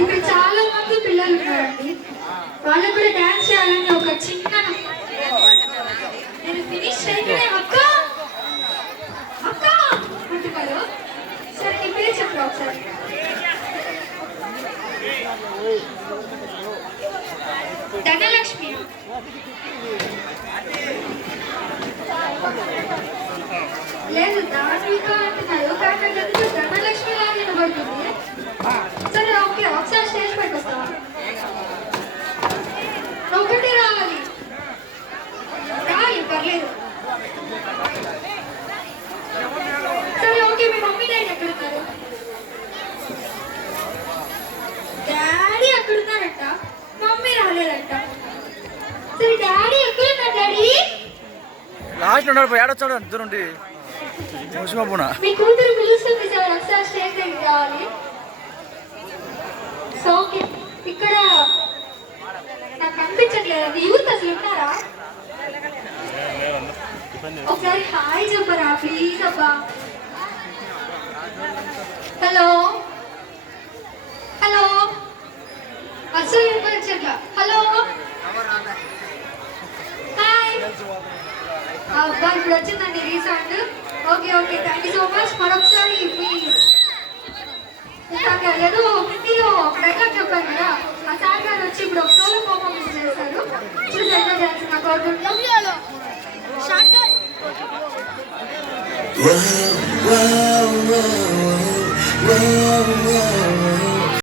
ఇక్కడ చాలా మంది పిల్లలు ఉన్నారండి. వాళ్ళకు కూడా డాన్స్ చేయాలని ఒక చిన్న నేను ఫినిష్ చేయగానే అక్క అక్క అంటున్నారు. సరే నీ పేరు చెప్పరా ఒకసారి. ధనలక్ష్మి. లేదు దానిక అంటున్నారు కానీ ధనలక్ష్మి లాగా వినబడుతుంది. సరే ఓకే ఒకసారి స్టేజ్ పైకి వస్తావా? ఒకటి రావాలి పర్లేదు. సరే ఓకే మీ మమ్మీ డాడీ ఎక్కడున్నారు? డాడీ ఎక్కడున్నారంట, మమ్మీ రాలేదంట. సరే డాడీ ఎక్కడున్నారు? డాడీ లాస్ట్ ఉన్నాడు ఏడొచ్చాడు ఇద్దరుండి మీ కూతురు పిలుస్తుంది సార్ ఒకసారి స్టేజ్ దగ్గర రావాలి. సో ఓకే ఇక్కడ నాకు కనిపించట్లేదు యూత్ అసలు ఉన్నారా? ఒకసారి హాయ్ చెప్పరా ప్లీజ్ అబ్బా. హలో హలో అసలు వినిపించట్లా. హలో హాయ్ అబ్బా ఇప్పుడు వచ్చిందండి resound. Okay okay thank you so much. మరొకసారి మీ ఏదో హిందీలో డైలాగ్ చెప్పాను కదా ఆ సార్ గారు వచ్చి ఇప్పుడు ఒక సోలో పర్ఫార్మెన్స్ చేస్తారు. చూసి ఎంజాయ్ చేయాల్సిన కోరుకుంటున్నాం. Wow, wow, wow, wow, wow.